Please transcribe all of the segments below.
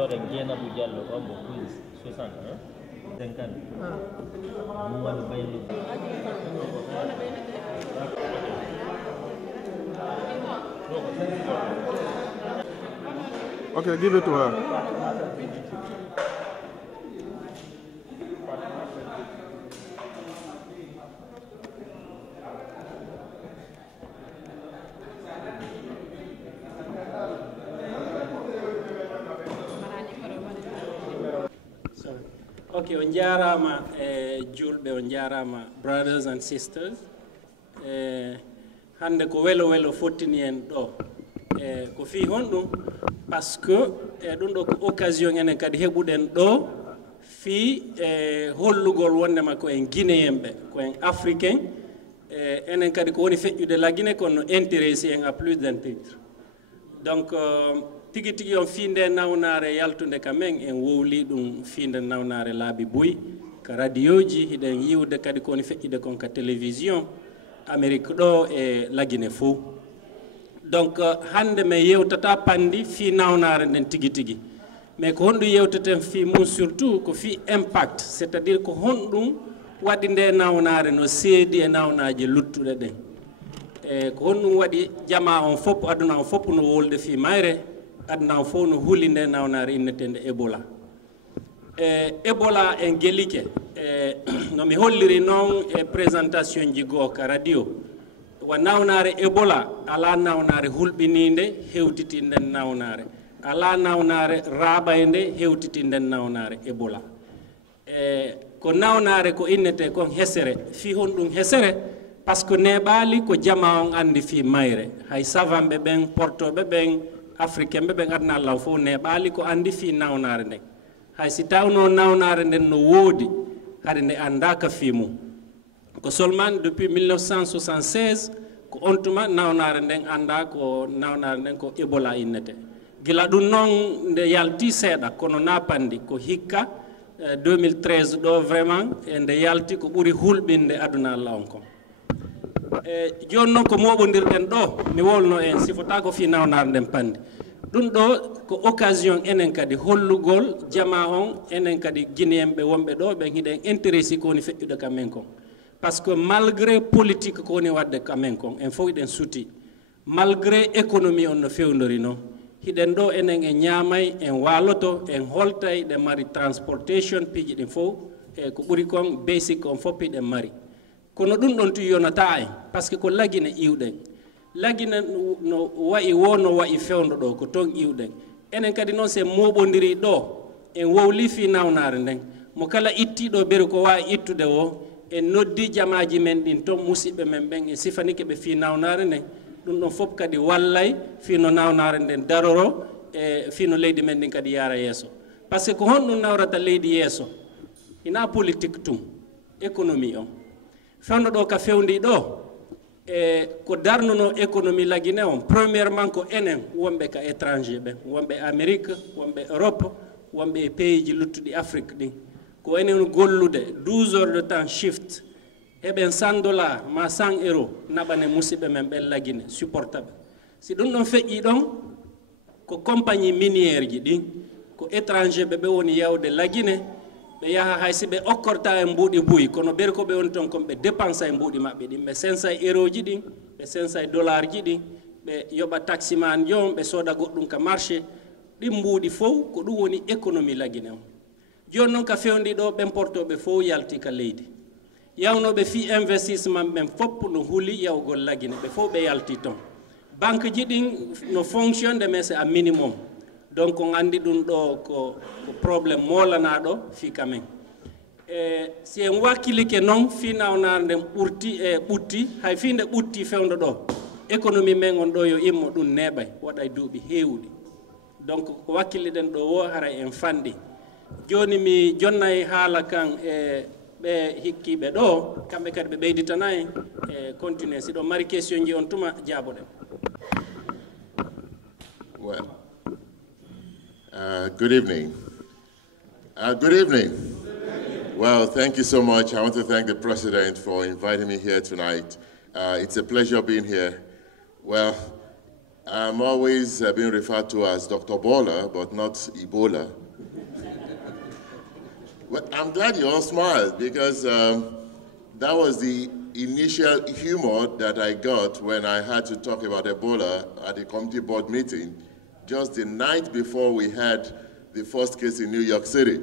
docteur Ngena Diallo ko mo quiz 60 50 Muhammad Baylu. Okay, give it to her. Okay, on jarama julɓe, on jarama brothers and sisters. Hande ko welo fottini en ɗo. Ko fi honɗum parce que ɗum ɗo ko occasion enen kadi heɓuɗen ɗo fi hollugol wondema ko en guinéen ɓe, ko en africain, enen kadi ko woni feƴƴude la Guinée kono intéressé en à plus d'un titre. Donc tigi tigi on finde nawnare yaltude kamen en wowli ɗum finde nawnare laabi buy ka radio ji hiɗen yiwde kadi ko woni feƴƴude kon ka télévision Amérique ɗo e la Guinée fou. Donc hande me yewtata pandi fi nawnare nden tigi tigi, mais ko honɗum yewteten fi mum surtout ko fi impact, c'est à dire ko honɗum waɗi nde nawnare no seedi e nawnaji luttuɗe ɗen. Ko honɗum waɗi jama on fof, aduna on fof no wolde fi mayre, aduna on fof no huuli nde nawnare innetende Ebola. Ebola en gelike no mi holliri noon e présentation ji goo ka radio, wa nawnare Ebola ala nawnare hulɓininde hewtiti nden nawnare, ala nawnare raɓayde hewtiti nden nawnare Ebola. Ko nawnare ko innete kon hesere, fi honɗum hesere parce que neɓali ko jama on andi fi mayre, hay savanɓe ɓen, portoɓe ɓen, africain ɓe ɓen adna Allah fof neɓali ko andi fi nawnare nden. Hay si tawno nawnare nden no woodi hade nde andaka fi mum, ko seulement depuis 1976 ko on tuma nawnare nden anda ko nawnare nden ko Ebola innete. Gila ɗum noon nde yalti seeɗa kono napandi ko hikka 2013 ɗo vraiment e nde yalti ko ɓuri hulɓinde aduna Allah on kon. Joni noon ko moɓodirɗen ɗo mi wolno en sifota ko fi nawnare nden pandi. Ɗum ɗo ko occasion enen kadi hollugol jama on, enen kadi guinéen ɓe wonɓe ɗo ɓen hiɗen intéressé ko woni feƴƴude kamen kon. Par ce que malgré politique ko woni wadde kamen kon en fof hiɗen suuti, malgré économie on no fewndori noon hiɗen ɗo enen en ñaamay, en waloto, en holtay, ɗe mari transportation piiji ɗin fof e ko ɓuri kon basic on fof hiɗen mari. Kono ɗum ɗon tu yonata en par ce que ko lagine iwɗen. Lagine no wayi wo no wayi fewndo ɗo ko ton iwɗen. Enen kadi noon se moɓodiri ɗo en wowli fi nawnare nden, mo kala ittiɗo beri ko wawi ittude o en noddi jamaji men ɗin ton musidɓe men ɓen en sifanike ɓe fi nawnare nden. Ɗum ɗon fof kadi wallay fino nawnare nden daroro e fino leydi men ɗin kadi yara yeeso. Par ce que ko honɗum nawrata leydi yeeso ina politique tum, économie on. Fewndo ɗo ka fewndi ɗo ko darnuno économie la Guinée on premièrement ko enen wonɓe ka étranger ɓen, wonɓe Amérique, wonɓe Europe, wonɓe e pays ji luttuɗi Afrique ɗin, ko enen gollude 12 heures de temps shift heɓen $100 ma 100 € naɓane musidɓe men ɓen la Guinée supportaɓe. Si ɗum ɗon feƴƴi ɗon ko compagnie miniére ji ɗin ko étranger ɓe woni yawde la Guinée, ɓe yaha hay si ɓe okkorta e mbuuɗi buy kono ɓeri ko ɓe woni toon kon ɓe dépensa e mbuuɗi maɓɓe ɗin, ɓe 500 € ji ɗin, ɓe 500 $ ji ɗin, ɓe yoɓa taximan jon, ɓe sooda goɗɗum ka marché ɗin mbuuɗi fof ko ɗum woni économie la Guinée on. Joni noon ka fewndi ɗo ɓen portoɓe fof yalti ka leydi, yawnoɓe fi investissement ɓen fopp no huuli yawgol la Guinée ɓe fof ɓe yalti toon. Banque ji ɗin no fonctionne mais c'est à minimum, donc on andi ɗum ɗo ko probléme molanaɗo fi kamen. Si en wakkilike noon fi nawnare nden ɓutti hay fi nde ɓutti fewndo ɗo économie men on ɗo yo immo ɗum neɓay waɗay duuɓi heewɗi, donc ko wakkiliɗen ɗo wo haray en fanɗi. Joni mi jonnay haala kan ɓe hikkiɓe ɗo kamɓe kadi ɓe ɓeyditana en e continuer siɗo mari question ji on tuma jaaboɗen. Well, good evening. Good evening. Well, thank you so much. I want to thank the President for inviting me here tonight. It's a pleasure being here. Well, I'm always being referred to as Dr. Bola, but not Ebola. Well, I'm glad you all smiled because that was the initial humor that I got when I had to talk about Ebola at the committee board meeting just the night before we had the first case in New York City.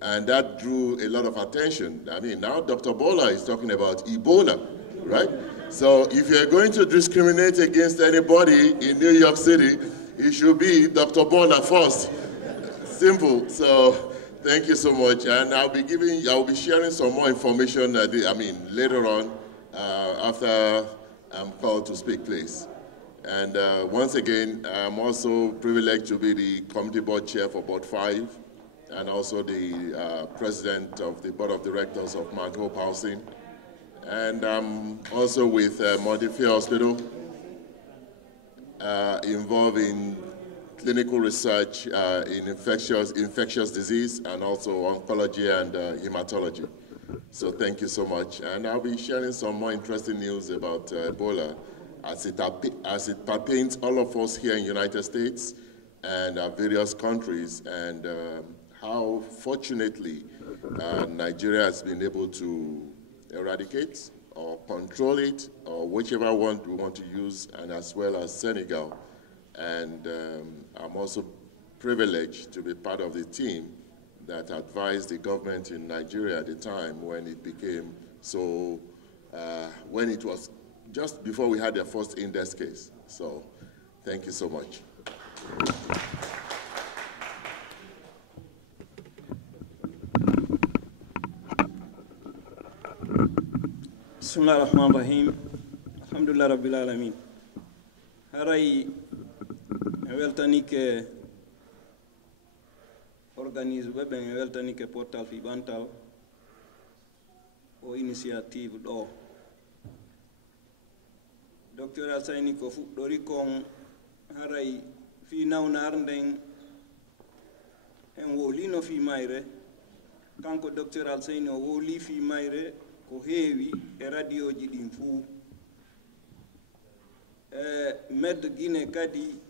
And that drew a lot of attention. I mean, now Dr. Bola is talking about Ebola, right? So if you're going to discriminate against anybody in New York City, it should be Dr. Bola first. Simple. So thank you so much. And I'll be sharing some more information, later on after I'm called to speak, please. And once again, I'm also privileged to be the committee board chair for Board 5 and also the president of the board of directors of Mount Hope Housing. And I'm also with Montefiore Hospital, involved in clinical research in infectious disease and also oncology and hematology. So thank you so much. And I'll be sharing some more interesting news about Ebola as it pertains all of us here in the United States and various countries, and how fortunately Nigeria has been able to eradicate or control it, or whichever one we want to use, and as well as Senegal. And I'm also privileged to be part of the team that advised the government in Nigeria at the time when it became so, when it was just before we had the first index case. So thank you so much. Bismillah ar-Rahman ar-Rahim. Alhamdulillah Rabbil Alamin. Haray weltanike organise ben weltanike Pottal fi bhantal o initiative ɗo. Dr. Alsaini ko fuɗɗori kon haray fi nawnar nden en wolino fi mayre kanko Dr. Alsaini o woli fi mayre ko heewi e radio ji ɗin fuu med Guinée kadi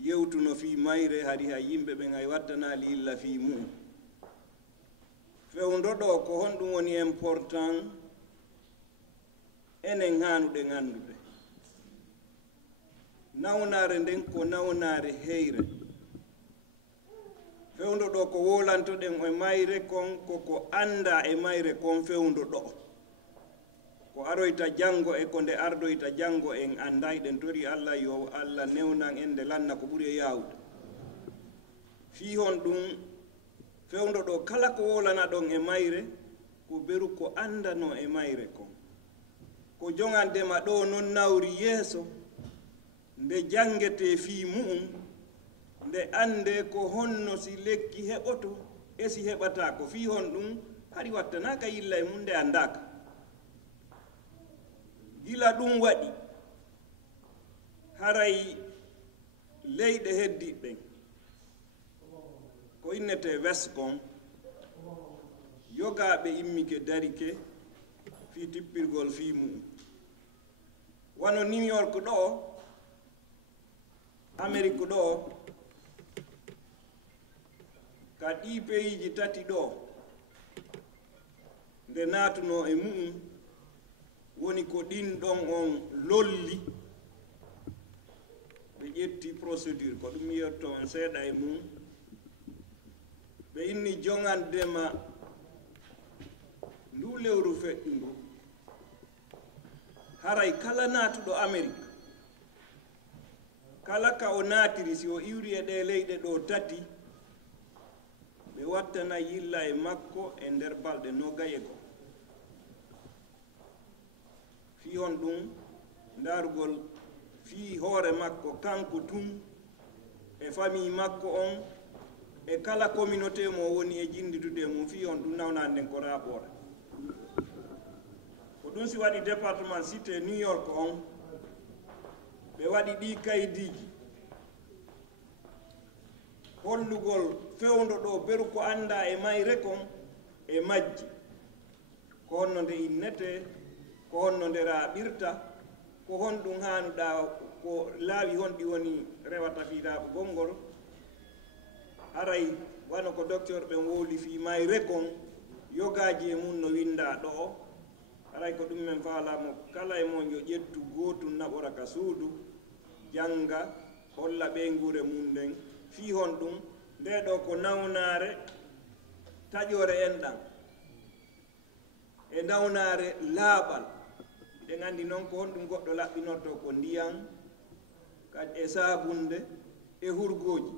yewtuno fi mayre hari ha yimɓe ɓen ay wattanali illa fi mum fewndo ɗo ko honɗum woni important enen hanuɗen andude nawnare nden ko nawnare heyre fewndo ɗo ko wolantoɗen e mayre kon koko anda e mayre kon fewndo ɗo ko aroyta janngo e ko nde ardoyta janngo en andayɗen tori Allah yo Allah newnan en nde lanna ko ɓuri e yawde fi hon ɗum fewndo ɗo kala ko wolana ɗon e mayre ko beru ko andano e mayre kon ko jongandema ɗo non nawri yeeso nde jangete fi mum nde ande ko honno si lekki heɓoto e si heɓata ko fi hon ɗum hari wattanaka yilla e mum nde andaka gila ɗum waɗi haray leyɗe heddiɓɓen ko innete weskon yogaɓe immike darike fi tippirgol fi mum wano New York ɗo Amérique ɗo ka ɗi pays ji tati ɗo nde natuno e mum woni ko ɗin ɗon on lolli ɓe ƴetti procédure ko ɗum yiyotto on seeɗa e mum ɓe inni jongandema ndu lewru feƴƴundu haray kala natuɗo Amérique kala ka o naatiri si o iwri e ɗe leyɗe ɗo tati ɓe wattana yilla e makko e nder balɗe nogaye ko fi hon ɗum darugol fi hoore makko kanko tun e famille makko on e kala communauté mo woni e jinditude mum fi hon ɗum nawnande nden ko raɓore ko ɗum si waɗi département cité New York on ɓe waɗi ɗi kaydiji hollugol fewndo ɗo beru ko anda e mayre kon e majji ko honno nde innete ko honno nde raɓirta ko hon ɗum hanuɗa ko laawi honɗi woni rewata fiiraɓe gongol haray wano ko docteur ɓen wowli fi mayre kon yogaji e mum no winda ɗo o haray ko ɗum men faalamo kala e mon yo ƴettu gootu naɓora ka suudu janga holla ɓe guure mum nden fi hon ɗum nde ɗo ko nawnare taƴore en ɗan e nawnare laaɓal ɗen andi noon ko honɗum goɗɗo laɓɓinorto ko ndiyam kadi e sabunde e hurgoji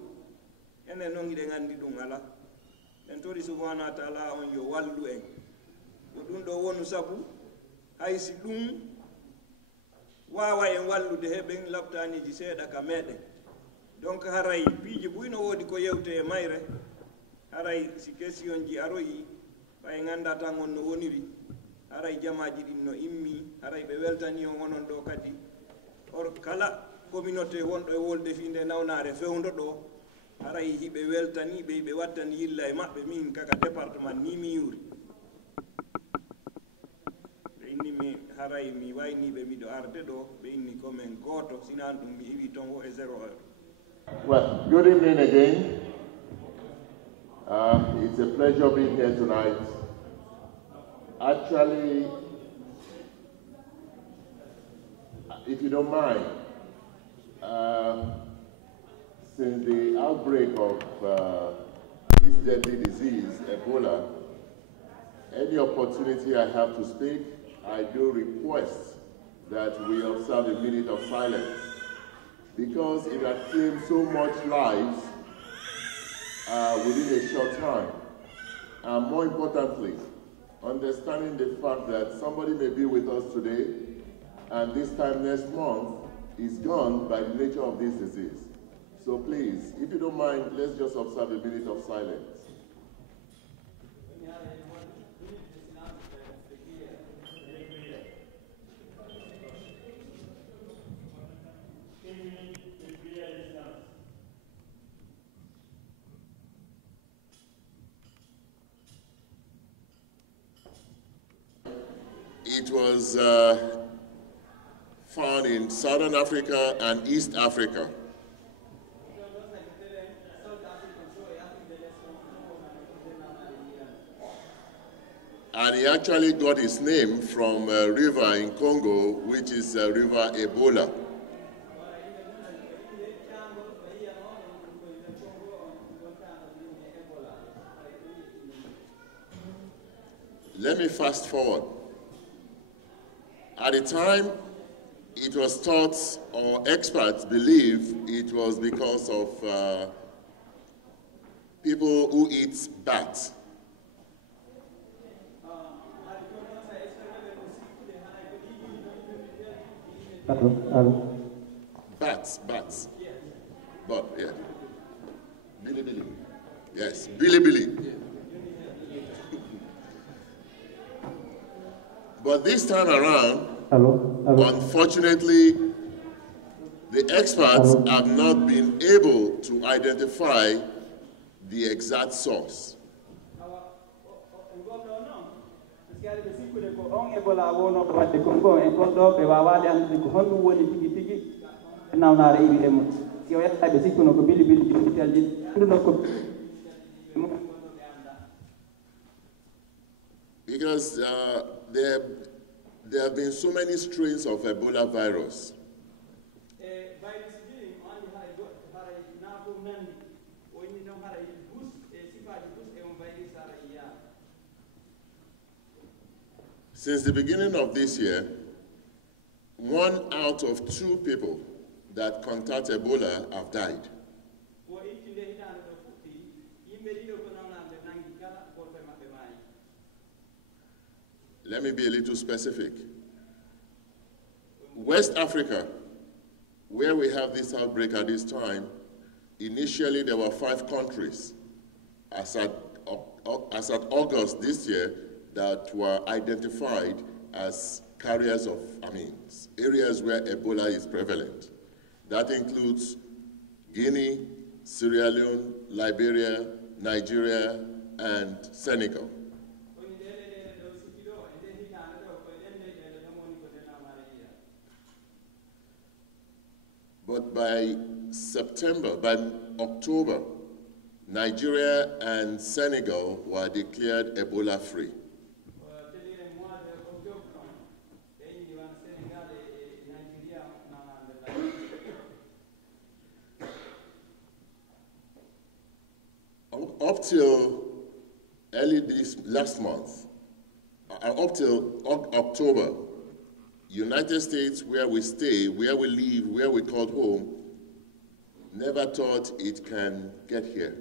enen noon iɗen andi ɗum ala en tori subhanahu wa taala on yo wallu en yo ɗum ɗo wonu sabu haysi ɗum wawa en wallude heɓen labtaniji seeɗa ka meɗen donc haray piiji ɓuyno woodi ko yewte e mayre haray si question ji aroyi ɓay ganda tan on no woniri haray jamaji ɗin no immi haray ɓe weltani on onon ɗo kadi or kala communauté wonɗo e wolde fi nde nawnare fewdo ɗo haray hiɓe weltaniɓe hiɓe wattani yilla e maɓɓe min kaka département ni mi yuuri ɓe inni mi haray mi wayniɓe miɗo arde ɗo ɓe inni komin gooto sinan ɗum mi iwi ton o e 0 heure. Well, good evening again. It's a pleasure being here tonight. Actually, if you don't mind, since the outbreak of this deadly disease, Ebola, any opportunity I have to speak, I do request that we observe a minute of silence, because it has claimed so much lives within a short time. And more importantly, understanding the fact that somebody may be with us today and this time next month is gone by the nature of this disease. So please, if you don't mind, let's just observe a minute of silence. It was found in Southern Africa and East Africa. And he actually got his name from a river in Congo, which is River Ebola. Let me fast forward. At the time, it was thought, or experts believe, it was because of people who eat bats. Bats. But, yeah. Billy. Yes, Billy. But this time around, unfortunately, the experts have not been able to identify the exact source. Because there have been so many strains of Ebola virus. Since the beginning of this year, 1 out of 2 people that contact Ebola have died. Let me be a little specific. West Africa, where we have this outbreak at this time, initially there were 5 countries as at August this year that were identified as carriers of, areas where Ebola is prevalent. That includes Guinea, Sierra Leone, Liberia, Nigeria, and Senegal. But by September, by October, Nigeria and Senegal were declared Ebola free. Up till early this last month, up till October, United States, where we stay, where we live, where we call home, never thought it can get here.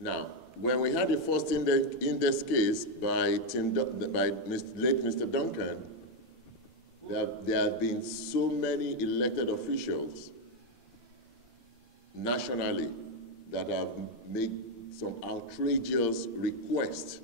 Now, when we had the first index case by late Mr. Duncan, there have been so many elected officials nationally that have made some outrageous requests.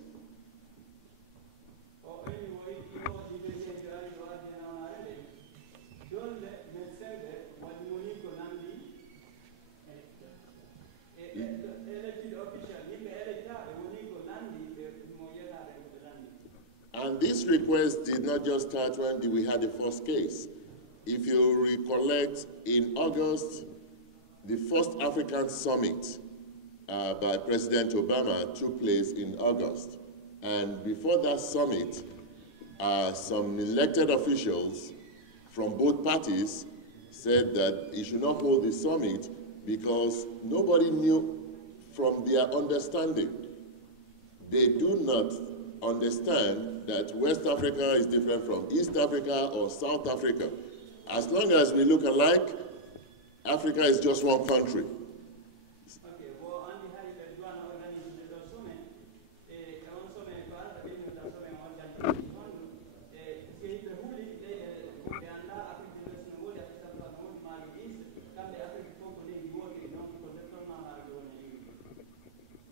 And this request did not just start when we had the first case. If you recollect, in August, the first African summit by President Obama took place in August. And before that summit, some elected officials from both parties said that he should not hold the summit because nobody knew from their understanding. They do not understand that West Africa is different from East Africa or South Africa. As long as we look alike, Africa is just one country.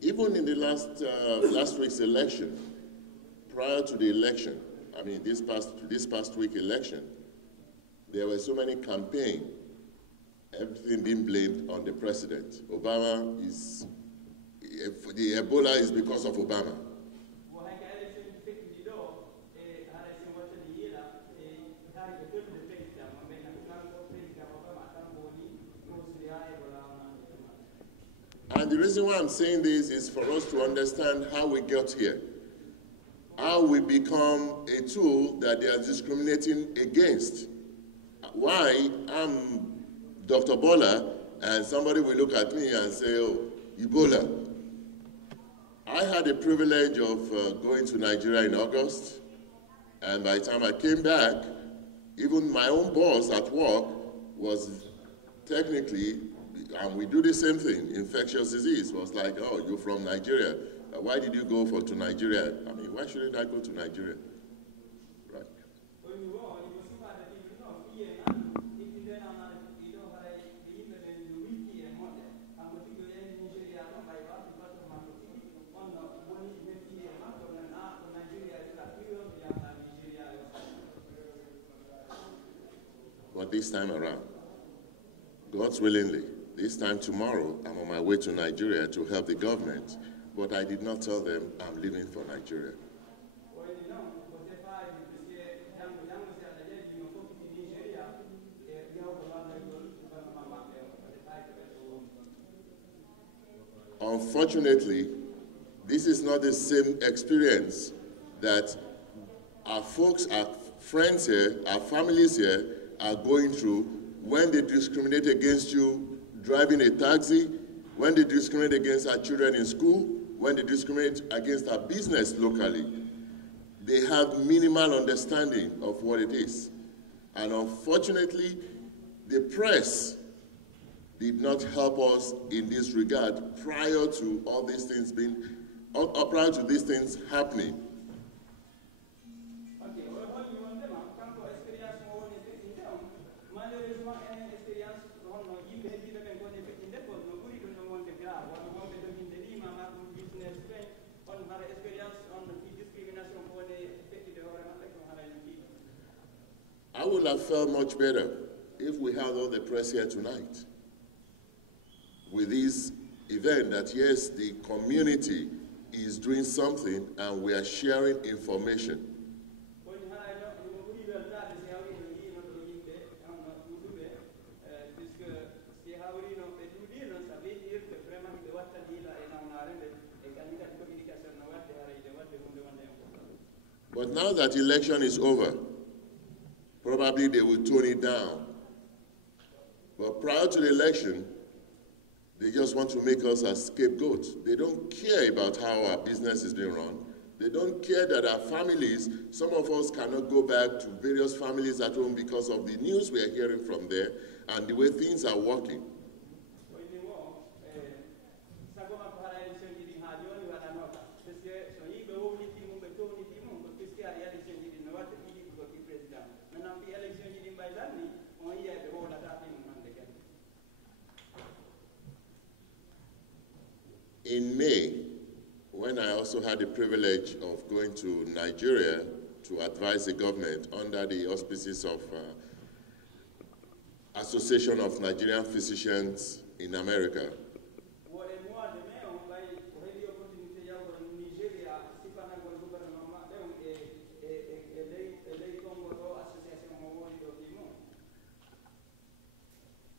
Even in the last week's election, prior to the election, I mean this past week election, there were so many campaigns, everything being blamed on the president. Obama is, the Ebola is because of Obama. And the reason why I'm saying this is for us to understand how we got here, how we become a tool that they are discriminating against. Why I'm Dr. Bola and somebody will look at me and say, oh, Ebola. I had the privilege of going to Nigeria in August, and by the time I came back, even my own boss at work was technically, and we do the same thing, infectious disease, was like, oh, you're from Nigeria. Why did you go to Nigeria? I mean, why shouldn't I go to Nigeria? Right. But this time around, God's willingly, this time tomorrow, I'm on my way to Nigeria to help the government, but I did not tell them I'm leaving for Nigeria. Unfortunately, this is not the same experience that our folks, our friends here, our families here are going through when they discriminate against you driving a taxi, when they discriminate against our children in school, when they discriminate against our business locally. They have minimal understanding of what it is. And unfortunately, the press did not help us in this regard prior to all these things prior to these things happening. I would have felt much better if we had all the press here tonight with this event that, yes, the community is doing something and we are sharing information. But now that election is over, probably they will tone it down. But prior to the election, they just want to make us as scapegoats. They don't care about how our business is being run. They don't care that our families, some of us cannot go back to various families at home because of the news we are hearing from there and the way things are working. In May, when I also had the privilege of going to Nigeria to advise the government under the auspices of Association of Nigerian Physicians in America,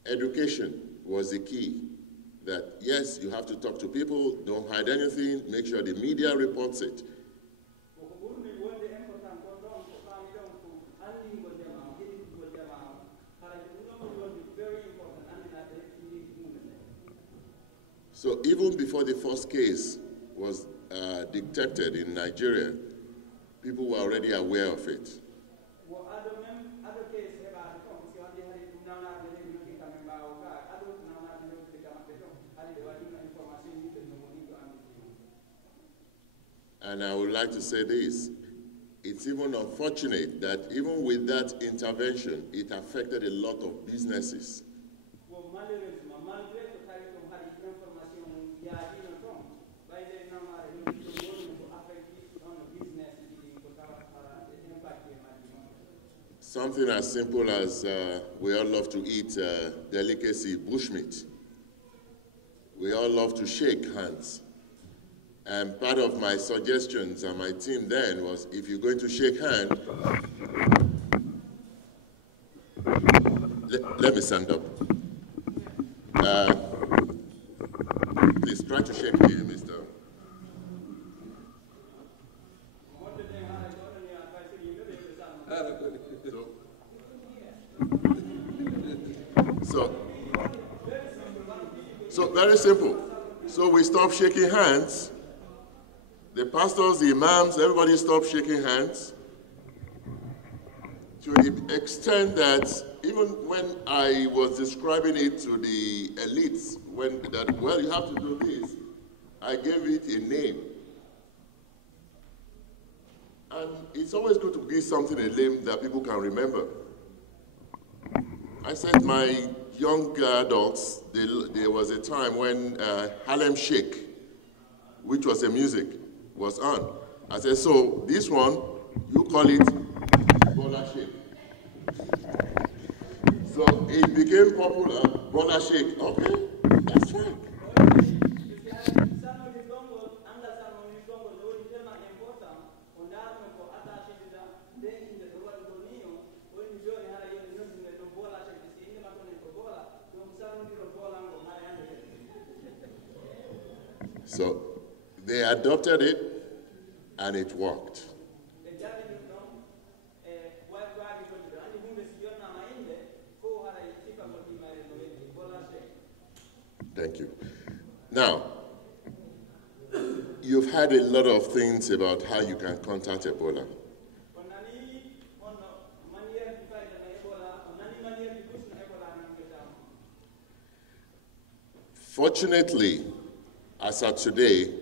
education was the key. That yes, you have to talk to people, don't hide anything, make sure the media reports it. So even before the first case was detected in Nigeria, people were already aware of it. And I would like to say this, it's even unfortunate that even with that intervention, it affected a lot of businesses. Something as simple as we all love to eat delicacy bushmeat. We all love to shake hands. And part of my suggestions and my team then was, if you're going to shake hands, let me stand up. Please try to shake me, Mr. So very simple. So we stop shaking hands. The pastors, the imams, everybody stopped shaking hands to the extent that even when I was describing it to the elites, well, you have to do this, I gave it a name. And it's always good to give something a name that people can remember. I said my young adults, there was a time when Harlem Shake, which was a music, was on. I said, so this one, you call it Bola Shake. So it became popular, Bola Shake. Okay, that's fine. So they adopted it, and it worked. Thank you. Now, you've heard a lot of things about how you can contact Ebola. Fortunately, as of today,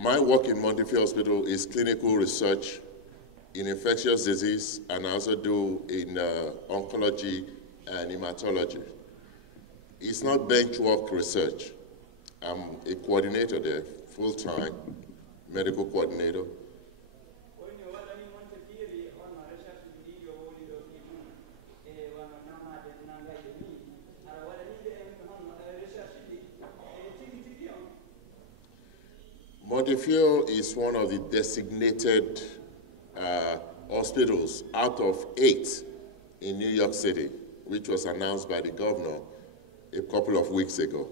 my work in Montefiore Hospital is clinical research in infectious disease, and I also do in oncology and hematology. It's not bench work research. I'm a coordinator there, full-time, medical coordinator. Montefiore is one of the designated hospitals out of 8 in New York City, which was announced by the governor a couple of weeks ago.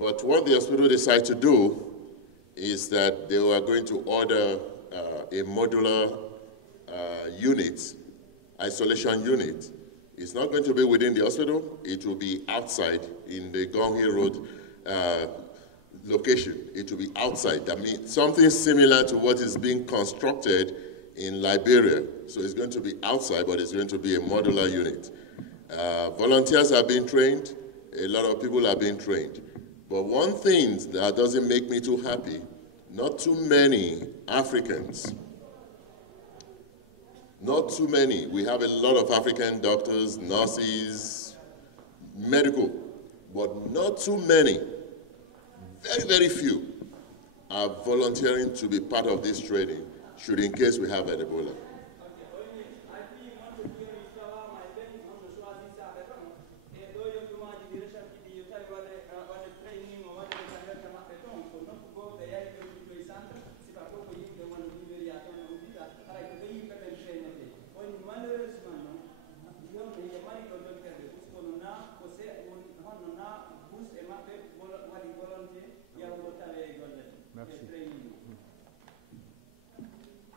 But what the hospital decided to do is that they were going to order a modular unit, isolation unit. It's not going to be within the hospital. It will be outside in the Gonghi Road location. It will be outside. That means something similar to what is being constructed in Liberia. So it's going to be outside, but it's going to be a modular unit. Volunteers are being trained. A lot of people are being trained. But one thing that doesn't make me too happy, not too many Africans, not too many. We have a lot of African doctors, nurses, medical, but not too many. Very, very few are volunteering to be part of this training, should in case we have Ebola.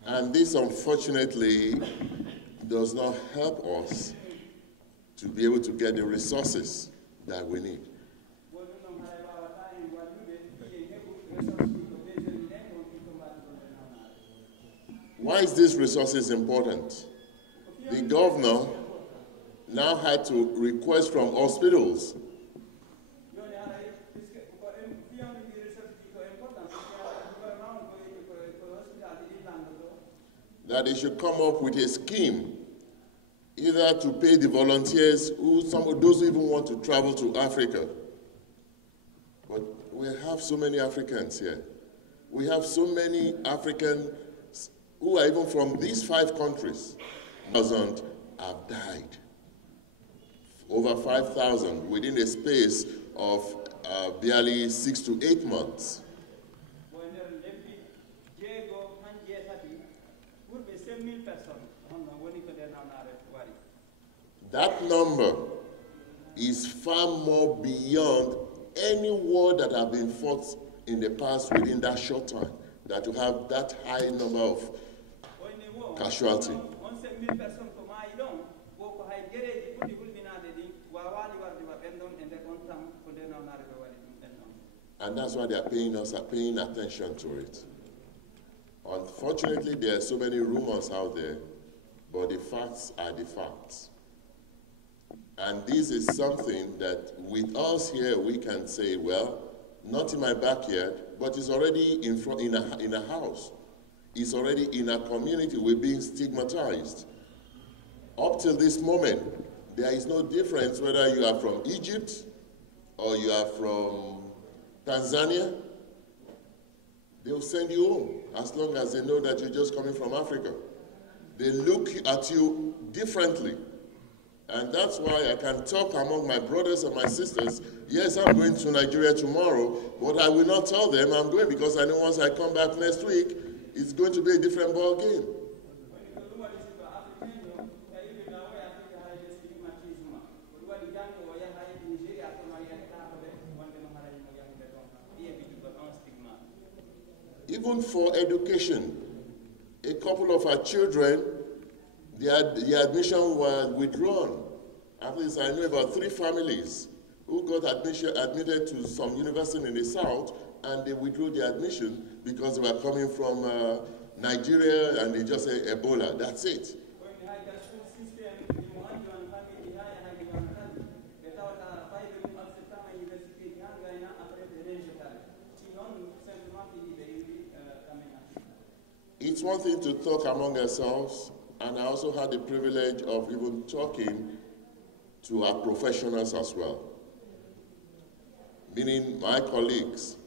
And this, unfortunately, does not help us to be able to get the resources that we need. Why is these resources important? The governor now had to request from hospitals that they should come up with a scheme, either to pay the volunteers, those who even want to travel to Africa. But we have so many Africans here. We have so many Africans who are even from these 5 countries. 1,000 have died. Over 5,000 within a space of barely 6 to 8 months. That number is far more beyond any war that have been fought in the past within that short time, that to have that high number of casualty. And that's why they are paying attention to it. Unfortunately, there are so many rumors out there, but the facts are the facts. And this is something that with us here, we can say, well, not in my backyard, but it's already in a house. It's already in a community. We're being stigmatized. Up till this moment, there is no difference whether you are from Egypt or you are from Tanzania. They'll send you home as long as they know that you're just coming from Africa. They look at you differently. And that's why I can talk among my brothers and my sisters. Yes, I'm going to Nigeria tomorrow, but I will not tell them I'm going, because I know once I come back next week, it's going to be a different ball game. Even for education, a couple of our children, the admission was withdrawn. At least I know about 3 families who got admitted to some university in the south, and they withdrew the admission because they were coming from Nigeria, and they just say Ebola. That's it. It's one thing to talk among ourselves, and I also had the privilege of even talking to our professionals as well, meaning my colleagues.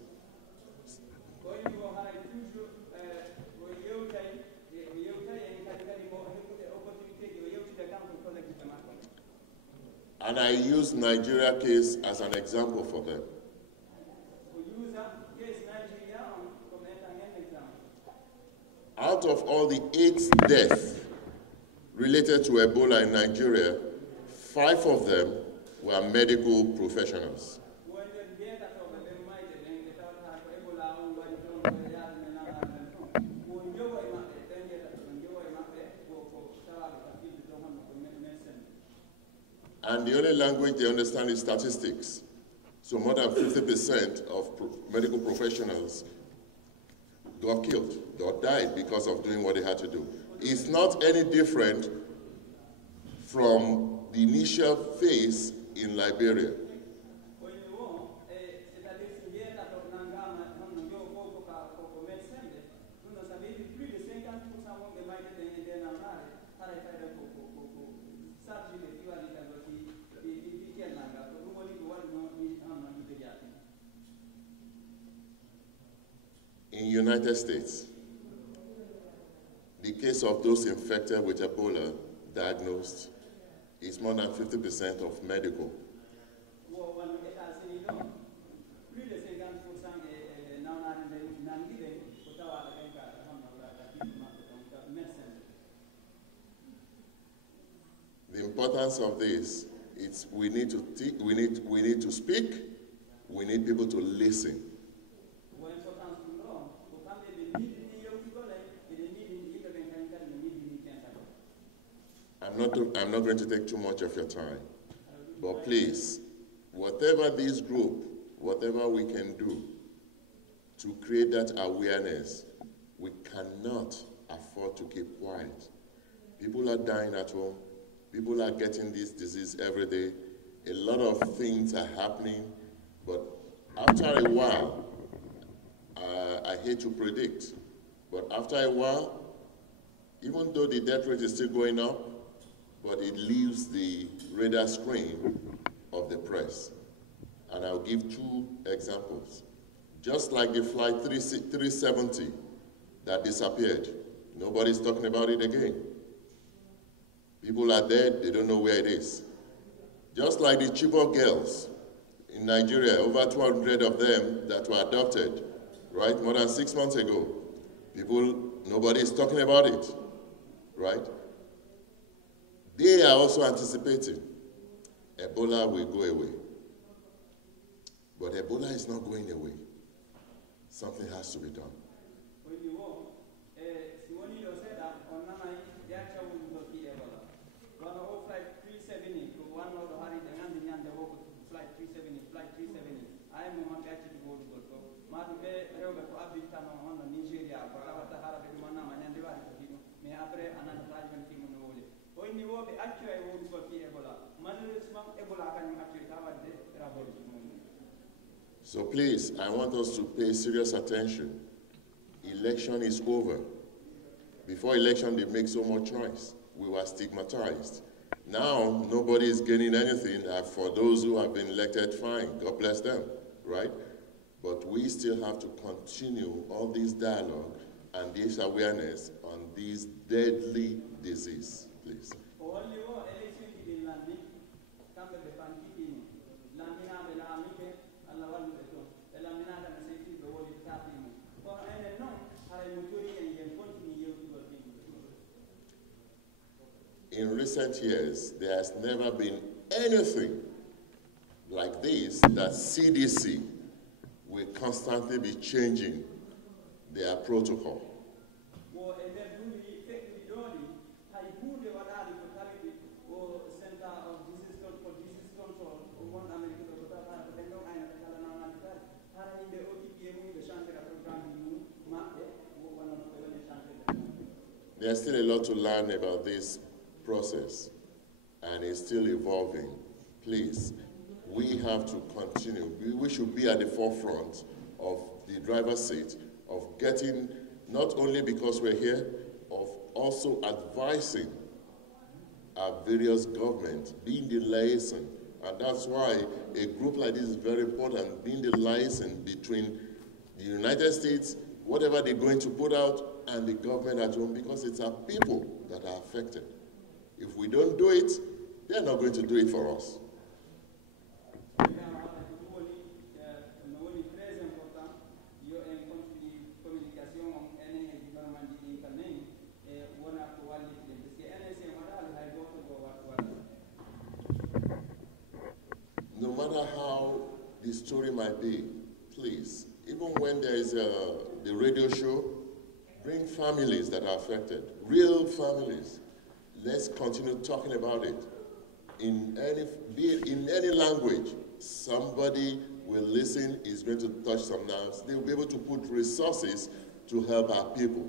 And I use Nigeria case as an example for them. Out of all the 8 deaths related to Ebola in Nigeria, 5 of them were medical professionals. And the only language they understand is statistics. So more than 50% of medical professionals got killed or died because of doing what they had to do. It's not any different from the initial phase in Liberia. In United States, the case of those infected with Ebola diagnosed is more than 50% of medical. The importance of this is we need to speak, we need people to listen. I'm not going to take too much of your time, but please, whatever this group, whatever we can do to create that awareness, we cannot afford to keep quiet. People are dying at home. People are getting this disease every day. A lot of things are happening, but after a while, I hate to predict, but after a while, even though the death rate is still going up, but it leaves the radar screen of the press. And I'll give 2 examples. Just like the flight 370 that disappeared, nobody's talking about it again. People are dead, they don't know where it is. Just like the Chibok girls in Nigeria, over 200 of them that were adopted, right, more than 6 months ago. Nobody's talking about it, right? They are also anticipating Ebola will go away. But Ebola is not going away. Something has to be done. So please, I want us to pay serious attention. Election is over. Before election, they make so much noise. We were stigmatized. Now, nobody is gaining anything. For those who have been elected, fine. God bless them, right? But we still have to continue all this dialogue and this awareness on this deadly disease, please. In recent years, there has never been anything like this that CDC will constantly be changing their protocol. There's still a lot to learn about this process, and it's still evolving. Please, we have to continue. We should be at the forefront of the driver's seat of getting, not only because we're here, of also advising our various governments, being the liaison. And that's why a group like this is very important, being the liaison between the United States, whatever they're going to put out, and the government at home, because it's our people that are affected. If we don't do it, they're not going to do it for us. the story might be, please, even when there is the radio show, bring families that are affected, real families. Let's continue talking about it. Be it in any language, somebody will listen, is going to touch some nerves. They will be able to put resources to help our people.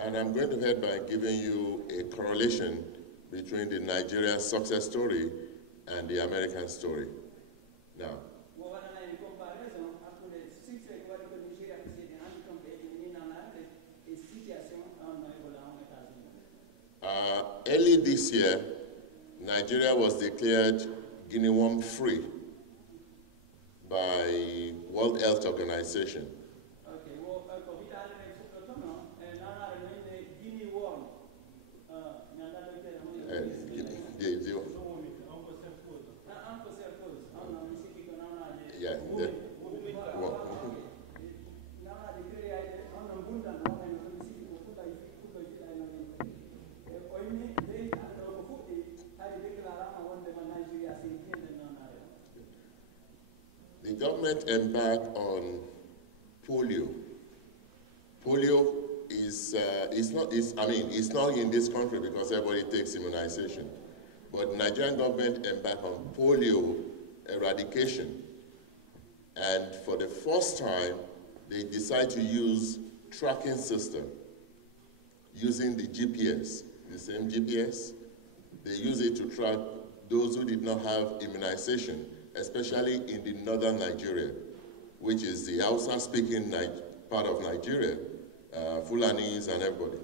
And I'm going to head by giving you a correlation between the Nigerian success story and the American story. Now, early this year, Nigeria was declared guinea worm free by World Health Organization. The government embarked on polio. Polio it's not in this country because everybody takes immunization. But the Nigerian government embarked on polio eradication. And for the first time, they decided to use tracking system using the GPS, the same GPS. They use it to track those who did not have immunization, especially in the northern Nigeria, which is the Hausa-speaking part of Nigeria, Fulanis and everybody.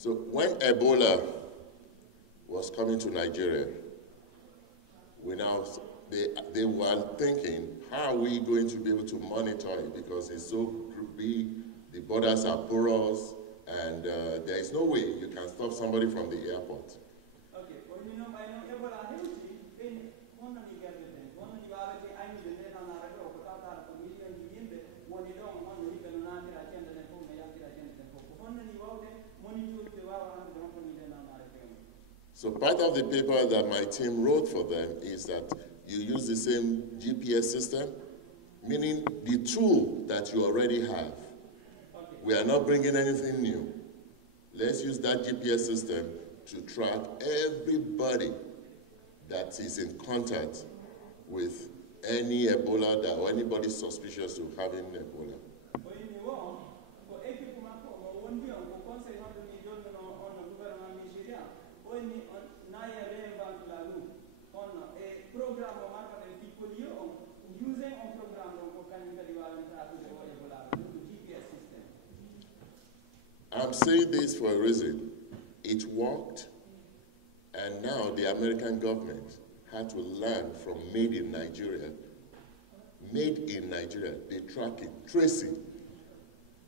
So when Ebola was coming to Nigeria, they were thinking, how are we going to be able to monitor it? Because it's so big, the borders are porous, and there is no way you can stop somebody from the airport. Okay, well, you know, I know Ebola So part of the paper that my team wrote for them is that you use the same GPS system, meaning the tool that you already have. We are not bringing anything new. Let's use that GPS system to track everybody that is in contact with any Ebola or anybody suspicious of having Ebola. I'm saying this for a reason. It worked, and now the American government had to learn from made in Nigeria. Made in Nigeria, they track it, trace it.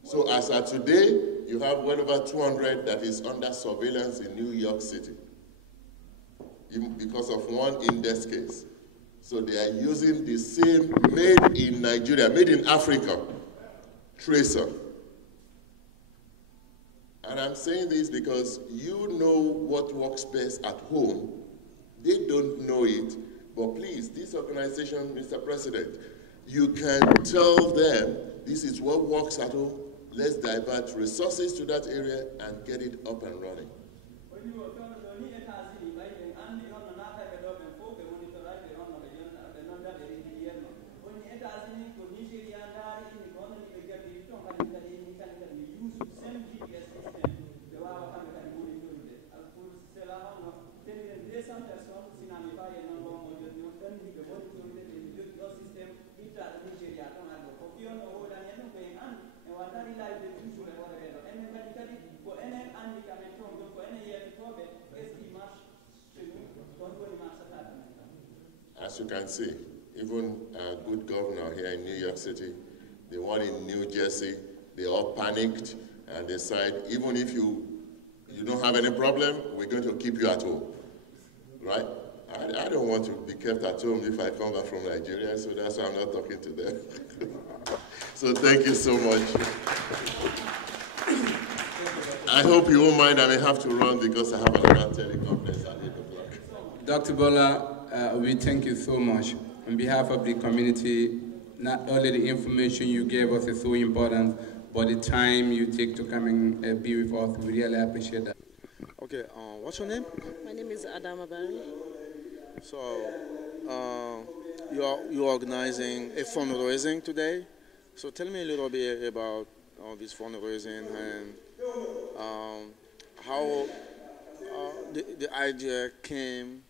So as of today, you have well over 200 that is under surveillance in New York City because of one index case. So they are using the same made in Nigeria, made in Africa, tracer. And I'm saying this because you know what works best at home. They don't know it. But please, this organization, Mr. President, you can tell them this is what works at home. Let's divert resources to that area and get it up and running. as you can see, even a good governor here in New York City, the one in New Jersey, they all panicked and decide, even if you don't have any problem, we're going to keep you at home, right? I don't want to be kept at home if I come back from Nigeria, so that's why I'm not talking to them. So thank you so much. I hope you won't mind I may have to run because I have another teleconference at 8 o'clock. Dr. Bola, we thank you so much. On behalf of the community, not only the information you gave us is so important, but the time you take to come and be with us, we really appreciate that. Okay, what's your name? My name is Adama Barry. So, you're organizing a fundraising today. So tell me a little bit about this fundraising and how the idea came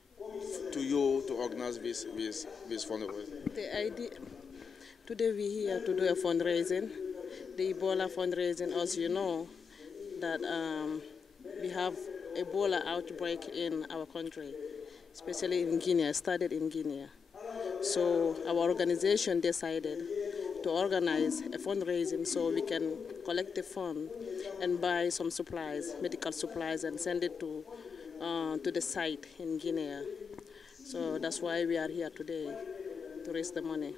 to you to organize this fundraising. The idea, today we're here to do a fundraising, the Ebola fundraising. As you know, that we have Ebola outbreak in our country, especially in Guinea, started in Guinea. So our organization decided to organize a fundraising so we can collect the fund and buy some supplies, medical supplies, and send it to the site in Guinea. So that's why we are here today, to raise the money.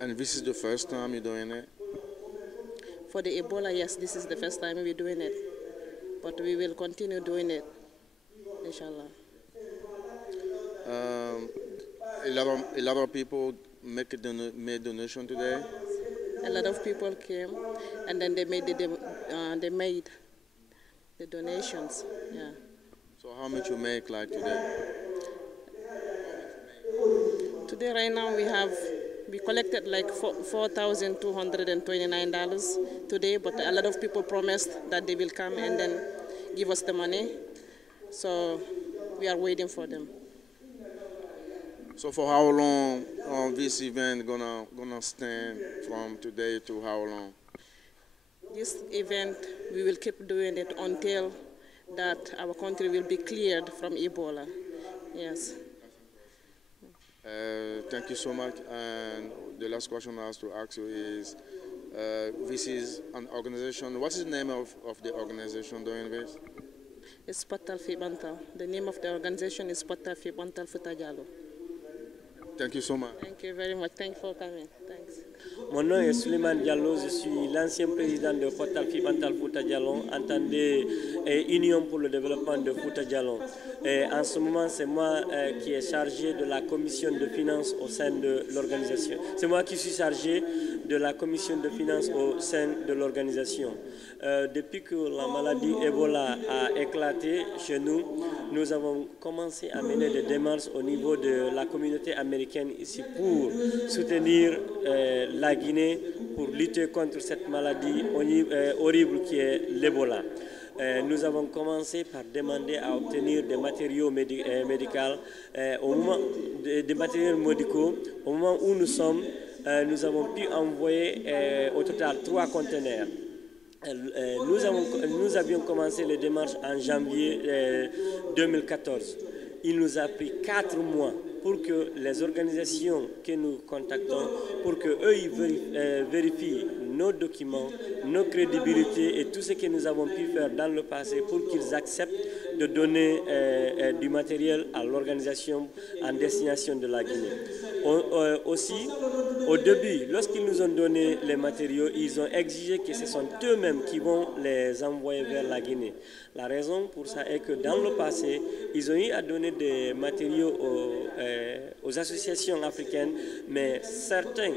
And this is the first time you're doing it? For the Ebola, yes, this is the first time we're doing it. But we will continue doing it, inshallah. A lot of people made donation today. A lot of people came, and then they made the donations. Yeah. So how much you make like today? Today, right now, we collected like $4,229 today, but a lot of people promised that they will come and then give us the money. So we are waiting for them. So for how long this event gonna stand from today to how long? This event, we will keep doing it until that our country will be cleared from Ebola. Yes. Thank you so much. And the last question I have to ask you is, this is an organization. What is the name of the organization doing this? It's Pottal bhantal. The name of the organization is Pottal bhantal Futajalo. Thank you so much. Thank you very much. Thank you for coming. Thanks. Mon nom est Suleiman Diallo, je suis l'ancien président de Pottal bhantal Futajalo, entendez Union pour le développement de Futajalo. En ce moment, c'est moi qui est chargé de la commission de finances au sein de l'organisation. C'est moi qui suis chargé de la commission de finances au sein de l'organisation. Depuis que la maladie Ebola a éclaté chez nous, nous avons commencé à mener des démarches au niveau de la communauté américaine ici pour soutenir la Guinée pour lutter contre cette maladie horrible qui est l'Ebola. Nous avons commencé par demander à obtenir des matériaux médicaux. Des matériaux médicaux. Au moment où nous sommes, nous avons pu envoyer au total 3 conteneurs. Nous avions commencé les démarches en janvier 2014. Il nous a pris 4 mois pour que les organisations que nous contactons, pour qu'eux vérifient nos documents, nos crédibilités et tout ce que nous avons pu faire dans le passé pour qu'ils acceptent de donner du matériel à l'organisation en destination de la Guinée. Aussi, au début, lorsqu'ils nous ont donné les matériaux, ils ont exigé que ce sont eux-mêmes qui vont les envoyer vers la Guinée. La raison pour ça est que dans le passé, ils ont eu à donner des matériaux aux associations africaines, mais certains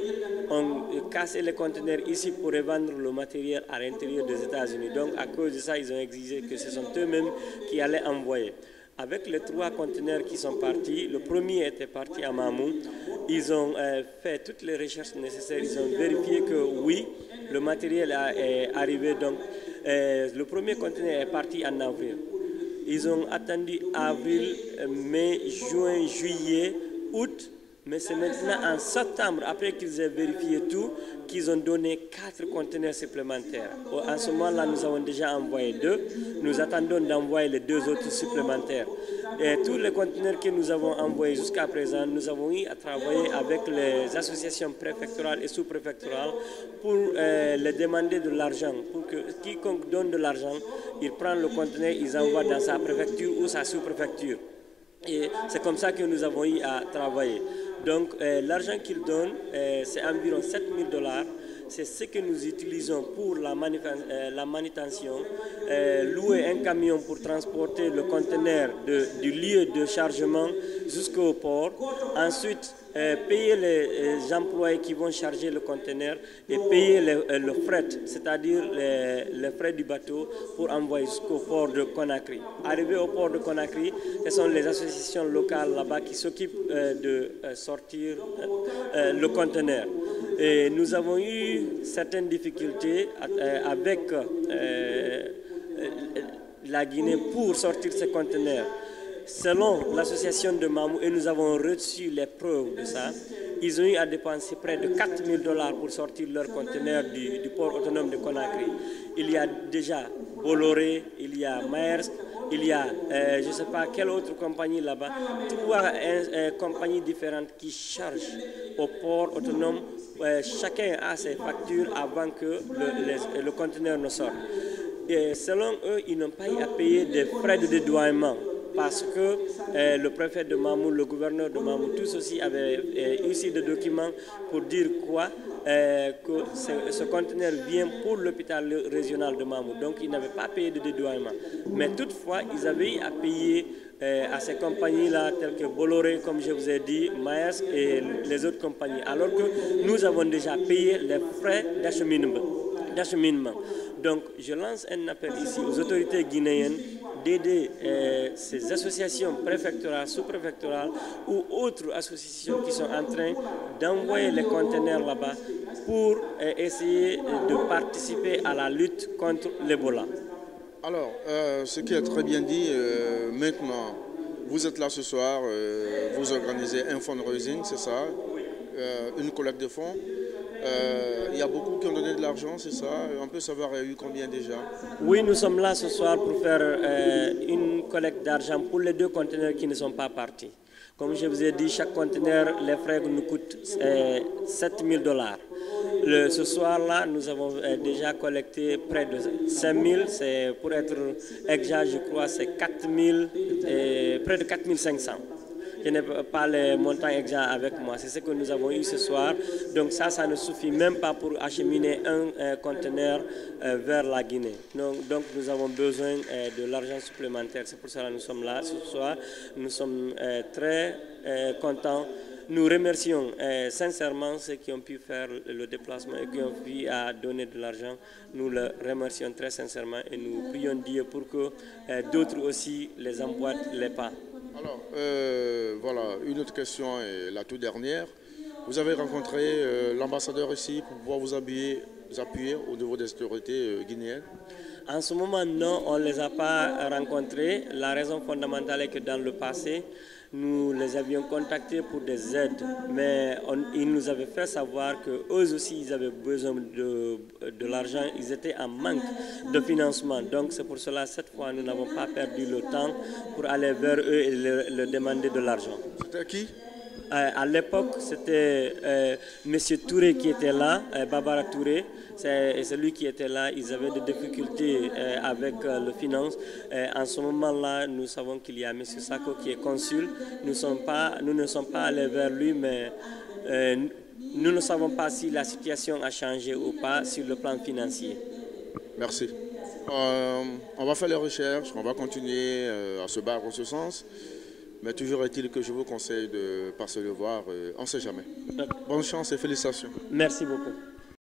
ont cassé les conteneurs ici pour revendre le matériel à l'intérieur des États-Unis. Donc, à cause de ça, ils ont exigé que ce sont eux-mêmes qui allaient envoyer. Avec les 3 conteneurs qui sont partis, le premier était parti à Mamou. Ils ont fait toutes les recherches nécessaires. Ils ont vérifié que oui, le matériel est arrivé. Donc, le premier conteneur est parti en avril. Ils ont attendu avril, mai, juin, juillet, août, Mais c'est maintenant en septembre, après qu'ils aient vérifié tout, qu'ils ont donné 4 conteneurs supplémentaires. En ce moment-là, nous avons déjà envoyé 2. Nous attendons d'envoyer les 2 autres supplémentaires. Et tous les conteneurs que nous avons envoyés jusqu'à présent, nous avons eu à travailler avec les associations préfectorales et sous-préfectorales pour les demander de l'argent. Pour que quiconque donne de l'argent, il prend le conteneur, il envoie dans sa préfecture ou sa sous-préfecture. Et c'est comme ça que nous avons eu à travailler. Donc l'argent qu'ils donnent, c'est environ $7,000. C'est ce que nous utilisons pour la manutention, louer un camion pour transporter le conteneur du lieu de chargement jusqu'au port. Ensuite, payer les employés qui vont charger le conteneur et payer le fret, c'est-à-dire les frais du bateau pour envoyer jusqu'au port de Conakry. Arrivé au port de Conakry, ce sont les associations locales là-bas qui s'occupent de sortir le conteneur. Et nous avons eu certaines difficultés avec la Guinée pour sortir ces conteneurs. Selon l'association de Mamou, et nous avons reçu les preuves de ça, ils ont eu à dépenser près de $4,000 pour sortir leur conteneur du port autonome de Conakry. Il y a déjà Bolloré, il y a Maersk, il y a, je ne sais pas quelle autre compagnie là-bas, 3 compagnies différentes qui chargent au port autonome. Chacun a ses factures avant que le conteneur ne sorte. Et selon eux, ils n'ont pas eu à payer des frais de dédouanement parce que le préfet de Mamou, le gouverneur de Mamou, tous aussi avaient ici des documents pour dire quoi que ce conteneur vient pour l'hôpital régional de Mamou. Donc ils n'avaient pas payé de dédouanement. Mais toutefois, ils avaient eu à payer à ces compagnies-là, telles que Bolloré, comme je vous ai dit, Maersk et les autres compagnies, alors que nous avons déjà payé les frais d'acheminement. Donc, je lance un appel ici aux autorités guinéennes d'aider ces associations préfectorales, sous-préfectorales ou autres associations qui sont en train d'envoyer les conteneurs là-bas pour essayer de participer à la lutte contre l'Ebola. Alors, ce qui est très bien dit, maintenant, vous êtes là ce soir, vous organisez un fundraising, c'est ça, une collecte de fonds. Il y a beaucoup qui ont donné de l'argent, c'est ça. On peut savoir il y a eu combien déjà? Oui, nous sommes là ce soir pour faire une collecte d'argent pour les 2 conteneurs qui ne sont pas partis. Comme je vous ai dit, chaque conteneur, les frais nous coûtent $7,000. Ce soir-là, nous avons déjà collecté près de 5,000. C'est, pour être exact, je crois, c'est près de 4,500. Je n'ai pas les montants exacts avec moi. C'est ce que nous avons eu ce soir. Donc ça ne suffit même pas pour acheminer un conteneur vers la Guinée. Donc nous avons besoin de l'argent supplémentaire. C'est pour cela que nous sommes là ce soir. Nous sommes très contents. Nous remercions sincèrement ceux qui ont pu faire le déplacement et qui ont pu donner de l'argent. Nous le remercions très sincèrement et nous prions Dieu pour que d'autres aussi les emboîtent les pas. Alors, voilà, une autre question et la toute dernière. Vous avez rencontré l'ambassadeur ici pour pouvoir vous appuyer au niveau des autorités guinéennes? En ce moment, non, on ne les a pas rencontrés. La raison fondamentale est que dans le passé, nous les avions contactés pour des aides, mais ils nous avaient fait savoir qu'eux aussi, ils avaient besoin de l'argent, ils étaient en manque de financement. Donc c'est pour cela, cette fois, nous n'avons pas perdu le temps pour aller vers eux et leur demander de l'argent. C'était qui? À l'époque, c'était M. Touré qui était là, Babara Touré. C'est lui qui était là. Ils avaient des difficultés avec le finance. En ce moment-là, nous savons qu'il y a M. Sako qui est consul. Nous ne sommes pas allés vers lui, mais nous ne savons pas si la situation a changé ou pas sur le plan financier. Merci. On va faire les recherches, on va continuer à se battre en ce sens. Mais toujours est-il que je vous conseille de passer le voir, on ne sait jamais. Bonne chance et félicitations. Merci beaucoup.